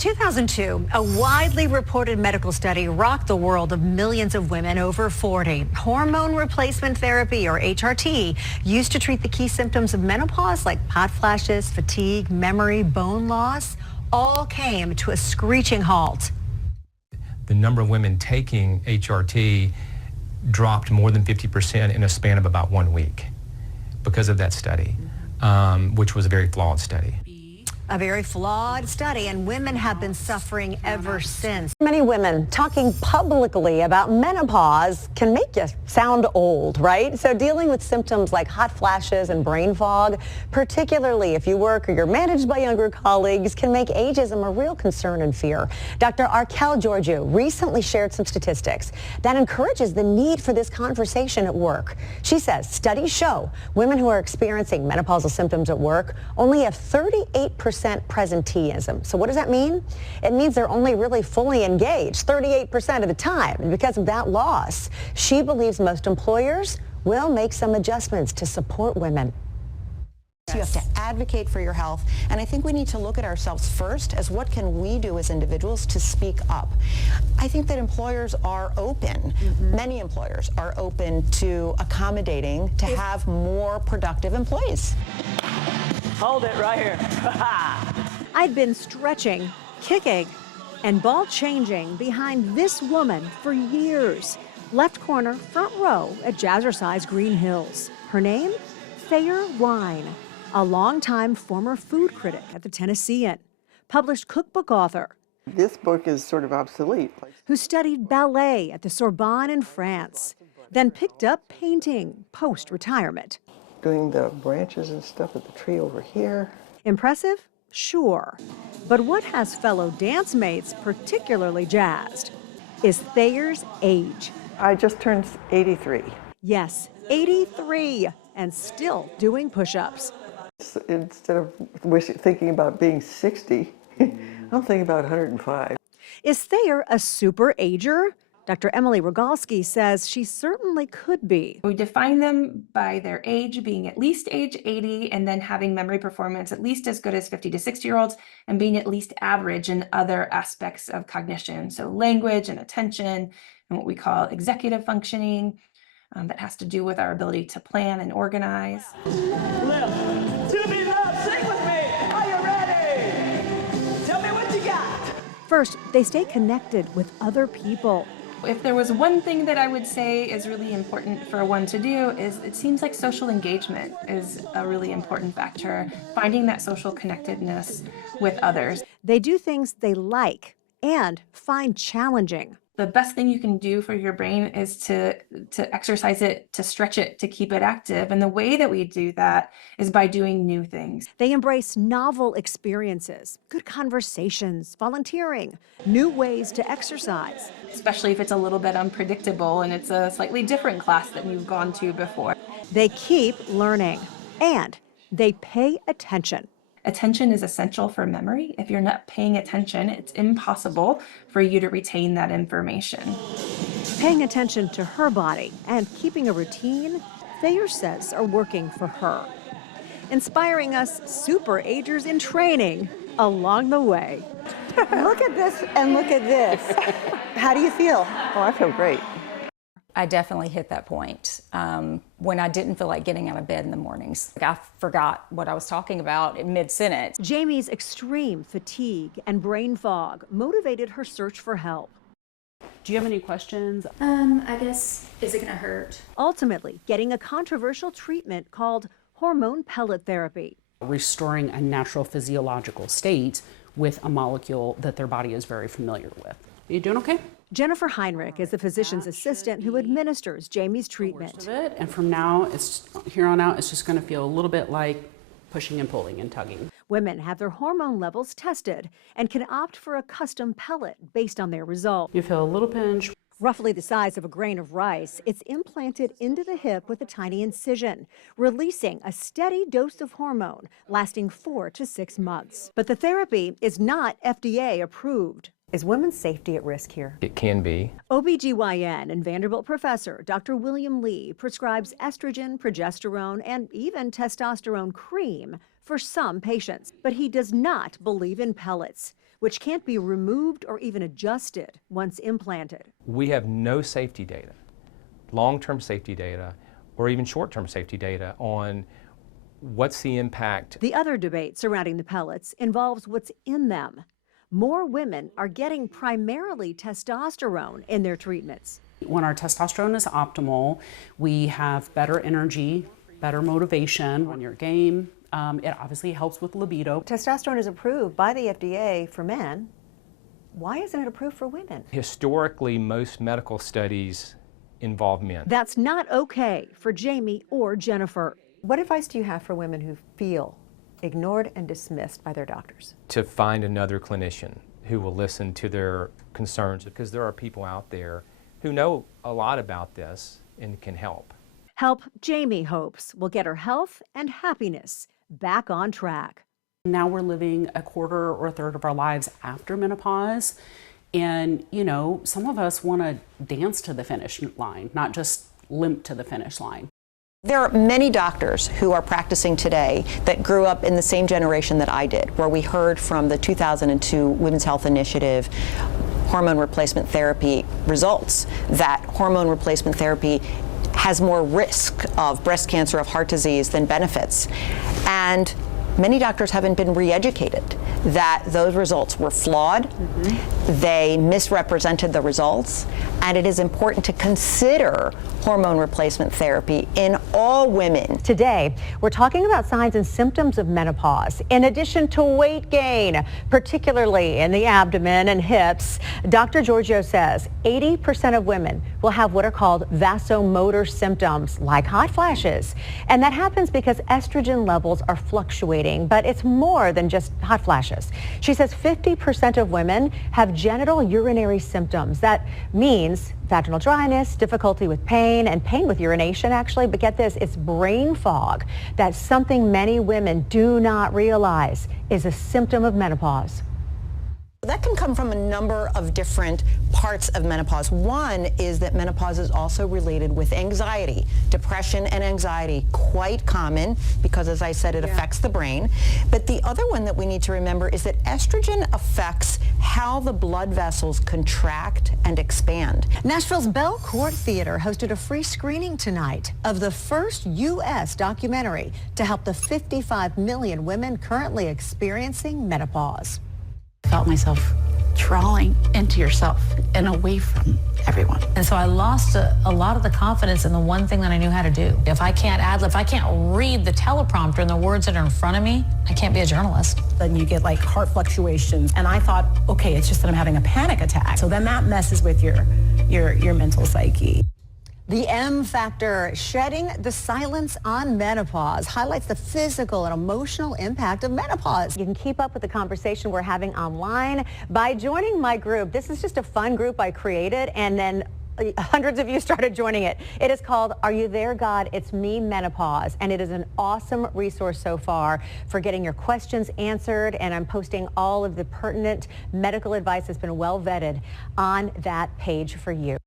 2002, a widely reported medical study rocked the world of millions of women over 40. Hormone replacement therapy, or HRT, used to treat the key symptoms of menopause like hot flashes, fatigue, memory, bone loss, all came to a screeching halt. The number of women taking HRT dropped more than 50% in a span of about 1 week because of that study, which was a very flawed study. A very flawed study, and women have been suffering ever since. Many women talking publicly about menopause can make you sound old, right? So dealing with symptoms like hot flashes and brain fog, particularly if you work or you're managed by younger colleagues, can make ageism a real concern and fear. Dr. Archelle Georgiou recently shared some statistics that encourages the need for this conversation at work. She says studies show women who are experiencing menopausal symptoms at work only have 38% presenteeism. So what does that mean? It means they're only really fully engaged 38% of the time. And because of that loss, she believes most employers will make some adjustments to support women. You have to advocate for your health, and I think we need to look at ourselves first as what can we do as individuals to speak up. I think that employers are open, many employers are open to accommodating to have more productive employees. Hold it right here. I'd been stretching, kicking, and ball changing behind this woman for years. Left corner, front row at Jazzercise Green Hills. Her name? Thayer Wine, a longtime former food critic at the Tennessean, published cookbook author. This book is sort of obsolete. Who studied ballet at the Sorbonne in France, then picked up painting post-retirement. Doing the branches and stuff of the tree over here. Impressive? Sure. But what has fellow dance mates particularly jazzed is Thayer's age. I just turned 83. Yes, 83, and still doing push-ups. Instead of thinking about being 60, I'm thinking about 105. Is Thayer a super ager? Dr. Emily Rogalski says she certainly could be. We define them by their age, being at least age 80, and then having memory performance at least as good as 50 to 60-year-olds, and being at least average in other aspects of cognition. So language and attention, and what we call executive functioning, that has to do with our ability to plan and organize. Left, to be left, sing with me. Are you ready? Tell me what you got. First, they stay connected with other people. If there was one thing that I would say is really important for one to do is it seems like social engagement is a really important factor, finding that social connectedness with others. They do things they like and find challenging. The best thing you can do for your brain is to exercise it, to stretch it, to keep it active. And the way that we do that is by doing new things. They embrace novel experiences, good conversations, volunteering, new ways to exercise. Especially if it's a little bit unpredictable and it's a slightly different class than you've gone to before. They keep learning and they pay attention. Attention is essential for memory. If you're not paying attention, it's impossible for you to retain that information. Paying attention to her body and keeping a routine, Thayer says, are working for her. Inspiring us super agers in training along the way. Look at this and look at this. How do you feel? Oh, I feel great. I definitely hit that point when I didn't feel like getting out of bed in the mornings. I forgot what I was talking about in mid-sentence. Jamie's extreme fatigue and brain fog motivated her search for help. Do you have any questions? I guess, is it gonna hurt? Ultimately, getting a controversial treatment called hormone pellet therapy. Restoring a natural physiological state with a molecule that their body is very familiar with. Are you doing okay? Jennifer Heinrich is the physician's assistant who administers Jamie's treatment. And from now, here on out, it's just going to feel a little bit like pushing and pulling and tugging. Women have their hormone levels tested and can opt for a custom pellet based on their result. You feel a little pinch. Roughly the size of a grain of rice, it's implanted into the hip with a tiny incision, releasing a steady dose of hormone lasting 4 to 6 months. But the therapy is not FDA approved. Is women's safety at risk here? It can be. OBGYN and Vanderbilt professor Dr. William Lee prescribes estrogen, progesterone, and even testosterone cream for some patients. But he does not believe in pellets, which can't be removed or even adjusted once implanted. We have no safety data, long-term safety data, or even short-term safety data on what's the impact. The other debate surrounding the pellets involves what's in them. More women are getting primarily testosterone in their treatments. When our testosterone is optimal, we have better energy, better motivation on your game. It obviously helps with libido. Testosterone is approved by the FDA for men. Why isn't it approved for women? Historically, most medical studies involve men. That's not okay for Jamie or Jennifer. What advice do you have for women who feel ignored and dismissed by their doctors? To find another clinician who will listen to their concerns, because there are people out there who know a lot about this and can help. Help Jamie hopes will get her health and happiness back on track. Now we're living a quarter or a third of our lives after menopause. And, you know, some of us want to dance to the finish line, not just limp to the finish line. There are many doctors who are practicing today that grew up in the same generation that I did, where we heard from the 2002 Women's Health Initiative hormone replacement therapy results that hormone replacement therapy has more risk of breast cancer, of heart disease than benefits. And many doctors haven't been re-educated that those results were flawed, they misrepresented the results, and it is important to consider hormone replacement therapy in all women. Today, we're talking about signs and symptoms of menopause, in addition to weight gain, particularly in the abdomen and hips. Dr. Georgiou says 80% of women will have what are called vasomotor symptoms, like hot flashes. And that happens because estrogen levels are fluctuating, but it's more than just hot flashes. She says 50% of women have genital urinary symptoms. That means vaginal dryness, difficulty with pain, and pain with urination, actually. But get this, it's brain fog. That's something many women do not realize is a symptom of menopause. That can come from a number of different parts of menopause. One is that menopause is also related with anxiety. Depression and anxiety, quite common because, as I said, it affects the brain. But the other one that we need to remember is that estrogen affects how the blood vessels contract and expand. Nashville's Bell Court Theater hosted a free screening tonight of the first U.S. documentary to help the 55 million women currently experiencing menopause. Felt myself crawling into yourself and away from everyone. And so I lost a lot of the confidence in the one thing that I knew how to do. If I can't ad-lib, if I can't read the teleprompter and the words that are in front of me, I can't be a journalist. Then you get like heart fluctuations. And I thought, okay, it's just that I'm having a panic attack. So then that messes with your mental psyche. The M Factor, shedding the silence on menopause, highlights the physical and emotional impact of menopause. You can keep up with the conversation we're having online by joining my group. This is just a fun group I created, and then hundreds of you started joining it. It is called Are You There, God? It's Me, Menopause. And it is an awesome resource so far for getting your questions answered. And I'm posting all of the pertinent medical advice that's been well vetted on that page for you.